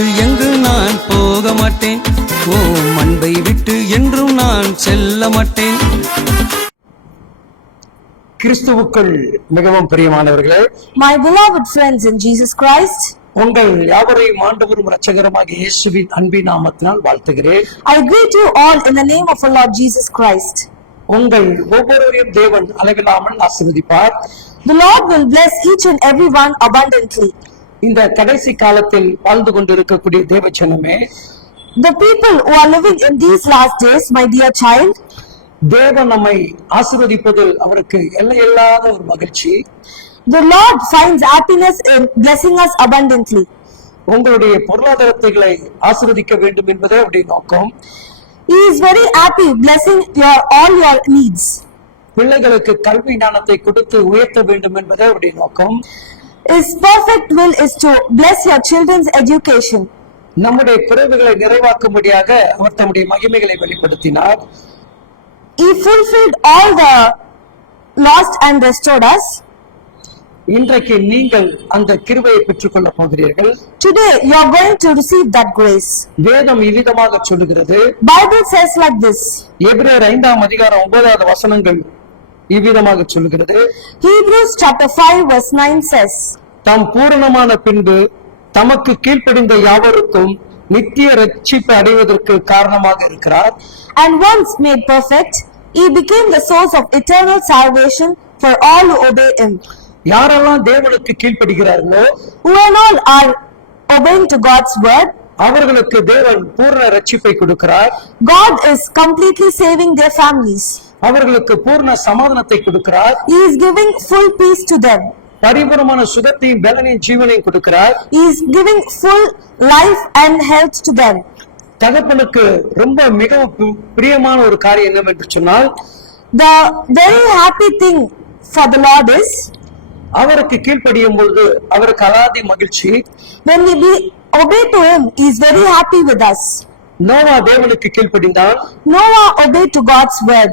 விட்டு எங்கு நான் போக மாட்டேன் ஓ அன்பை விட்டு என்றும் நான் செல்ல மாட்டேன் கிறிஸ்துவுக்குள் மிகவும் பிரியமானவர்களே my beloved friends in Jesus Christ உங்கள் யாவரையும் ஆண்டவரும் இரட்சகருமாக இயேசுவின் அன்பின் நாமத்தினால் வாழ்த்துகிறேன் I greet you all in the name of lord Jesus Christ உங்கள் ஒவ்வொருவரையும் தேவன் அளவில்லாமல் ஆசீர்வதிப்பார் The Lord will bless each and every one abundantly. இந்த கடைசி காலத்தில் வாழ்ந்து கொண்டிருக்கக்கூடிய தேவச்சனமே The people who are living in these last days, my dear child, தேவன் நம்மை ஆசிர்வதிப்பதில் அவருக்கு எல்லையில்லாத ஒரு மகிழ்ச்சி The Lord finds happiness in blessing us abundantly. உங்களுடைய பொருளாதாரத்தைகளை ஆசிர்வதிக்க வேண்டும் என்பதே அவருடைய நோக்கம் He is very happy blessing your all your needs. பிள்ளைகளுக்கு கல்வி ஞானத்தை கொடுத்து உயர்த்த வேண்டும் என்பதே அவருடைய நோக்கம் His perfect will is to bless your children's education. நம்முடைய பிறவிகளை நிறைவாக்கும்படியாக அவர் தம்முடைய மகிமைகளை வெளிப்படுத்தினார் He fulfilled all the lost and restored us. இன்றைக்கு நீங்கள் அந்த கிருபையை பெற்றுக்கொள்ள போகிறீர்கள் today you are going to receive that grace வேதம் இவ்விதமாக சொல்லுகிறது bible says like this எபிரேயர் ஐந்தாம் அதிகாரம் ஒன்பதாவது வசனங்கள் இவ்விதமாக சொல்கிறது ஹீப்ரூஸ் சாப்டர் 5 verse 9 says தம் பூரணமான பின்பு தமக்கு கீழ்ப்படிந்த யாவருக்கும் நித்திய ரட்சிப்பை அடைவதற்கு காரணமாக இருக்கிறார் and once made perfect he became the source of eternal salvation for all who obey him யாரெல்லாம் தேவனுக்கு கீழ்ப்படுகிறார்களோ when all are obeying to God's word அவர்களுக்கு தேவன் பூர்ண ரட்சிப்பை கொடுக்கிறார் God is completely saving their families அவர்களுக்கு பூர்ண சமாதானத்தை கொடுக்கிறார் he is giving full peace to them பரிபூரணமான சுகத்தையும் பலனையும் ஜீவனையும் கொடுக்கிறார் he is giving full life and health to them தகப்பனுக்கு ரொம்ப மிகவும் பிரியமான ஒரு காரியம் என்னவென்று சொன்னால் the very happy thing for the lord is அவருக்கு கீழ்ப்படியும் பொழுது அவருக்கு அலாதி மகிழ்ச்சி when we be obey to him he is very happy with us Noah தேவனுக்கு கீழ்ப்படிந்தான் Noah obey to god's word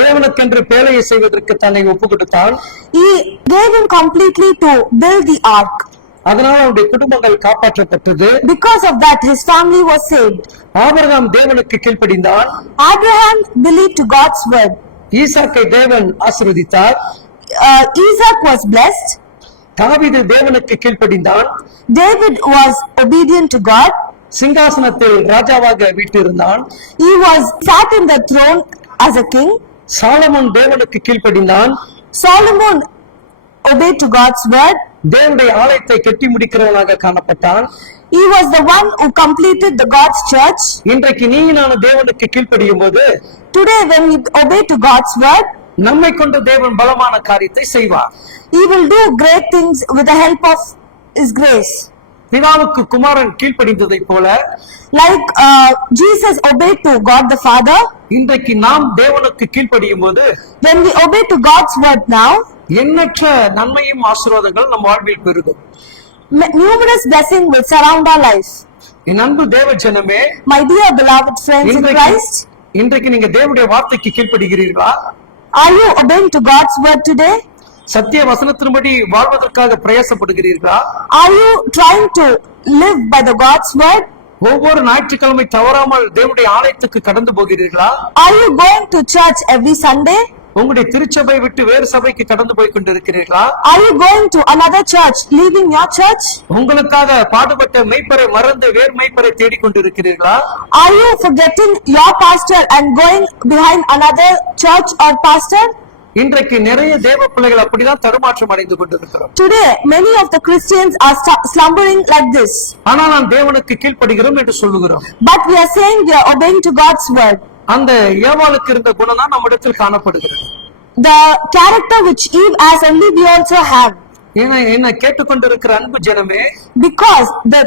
தேவனுக்கென்று பேழையை செய்வதற்கு தன்னை ஒப்பு கொடுத்தால் he gave him completely to build the ark அதனால் அவருடைய குடும்பங்கள் காப்பாற்றப்பட்டது because of that his family was saved Abraham தேவனுக்கு கீழ்ப்படிந்தான் abraham believed to god's word ஈசாக்கை தேவன் ஆசீர்வதித்தார் uh, isaac was blessed தாவீது தேவனுக்கு கீழ்ப்படிந்தான் david was obedient to god சிங்காசனத்தில் ராஜாவாக வீட்டிருந்தான் he was sat in the throne as a king Solomon தேவனுக்கு கீழ்ப்படிந்தான் சாலமோன் obey to God's word தேவனுடைய ஆலயத்தை கட்டி முடிக்கிறவனாக காணப்பட்டான் he was the one who completed the God's church இன்றைக்கு நீ நான் தேவனுக்கு கீழ்ப்படியும் போது today when you obey to God's word நம்மை கொண்டு தேவன் பலமான காரியத்தை செய்வார் he will do great things with the help of his grace பிதாவுக்கு குமாரன் கீழ்ப்படிந்ததை போல like Jesus obey to God the father இன்றைக்கு நாம் தேவனுக்கு கீழ்ப்படியும் போது when we obey to god's word now எண்ணற்ற நன்மையும் ஆசீர்வாதங்கள் நம் வாழ்வில் பெருகும் numerous blessings will surround our lives என் அன்பு தேவ ஜனமே my dear beloved friends in christ இன்றைக்கு நீங்க தேவனுடைய வார்த்தைக்கு கீழ்ப்படுகிறீர்களா are you obeying to god's word today சத்திய வசனத்தின்படி வாழ்வதற்காக பிரயாசப்படுகிறீர்களா are you trying to live by the God's word ஒவ்வொரு ஞாயிற்றுக்கிழமை தவறாமல் தேவனுடைய ஆலயத்துக்கு கடந்து போகிறீர்களா are you going to church every Sunday உங்களுடைய திருச்சபை விட்டு வேறு சபைக்கு கடந்து போய் கொண்டிருக்கிறீர்களா are you going to another church leaving your church உங்களுக்காக பாடுபட்ட மெய்ப்பரை மறந்து வேறு மெய்ப்பரை தேடிக் கொண்டிருக்கிறீர்களா are you forgetting your pastor and going behind another church or pastor இன்றைக்கு நிறைய தேவ பிள்ளைகள் அப்படிதான் தருமாற்றம் அடைந்து கொண்டிருக்கிறோம் today many of the christians are slumbering like this ஆனா நாம் தேவனுக்கு கீழ்ப்படுகிறோம் என்று சொல்லுகிறோம் but we are saying we are obeying to god's word அந்த ஏவாளுக்கு இருந்த குணம் தான் நம்மிடத்தில் காணப்படுகிறது the character which eve as only we also have என்ன என்ன கேட்டுக்கொண்டிருக்கிற அன்பு ஜனமே because the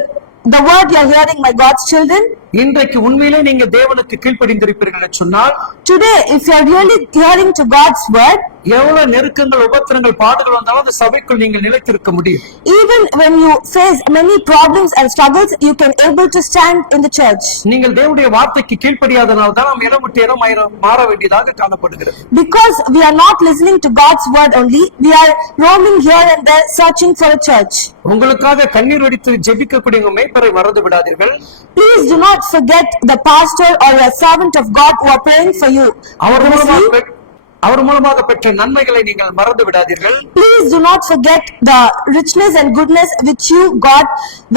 the word you are hearing my god's children இன்றைக்கு உண்மையிலே நீங்க தேவனுக்கு கீழ்ப்படிந்திருப்பீர்கள் சொன்னால் today if you are really hearing to God's word எவ்வளவு நெருக்கங்கள் உபத்திரங்கள் பாடுகள் வந்தாலும் அந்த சபைக்குள் நீங்க நிலைத்திருக்க முடியும் even when you face many problems and struggles you can able to stand in the church நீங்கள் தேவனுடைய வார்த்தைக்கு கீழ்ப்படியாதனால தான் நாம் இடம் விட்டு இடம் மாற வேண்டியதாக காணப்படுகிறது because we are not listening to God's word only we are roaming here and there searching for a church உங்களுக்காக கண்ணீர் வடித்து ஜெபிக்கக்கூடிய மேய்ப்பரை மறந்து விடாதீர்கள் please do not not forget the pastor or a servant of God who are praying for you. அவர் மூலமாக அவர் மூலமாக பெற்ற நன்மைகளை நீங்கள் மறந்து விடாதீர்கள் please do not forget the richness and goodness which you got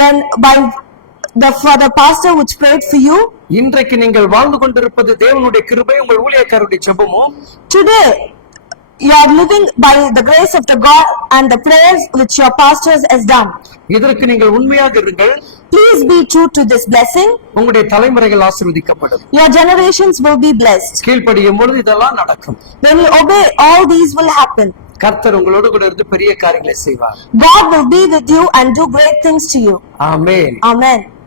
when by the for the pastor which prayed for you இன்றைக்கு நீங்கள் வாழ்ந்து கொண்டிருப்பது தேவனுடைய கிருபை உங்கள் ஊழியக்காரருடைய ஜெபமும் today you are living by the grace of the God and the prayers which your pastors has done. இதற்கு நீங்கள் உண்மையாக இருங்கள் Please be true to this blessing. உங்களுடைய தலைமுறைகள் ஆசீர்வதிக்கப்படும். Your generations will be blessed. கீழ்ப்படியும் பொழுது இதெல்லாம் நடக்கும். When you obey all these will happen. கர்த்தர் உங்களோடு கூட இருந்து பெரிய காரியங்களை செய்வார் God will be with you and do great things to you. Amen. Amen.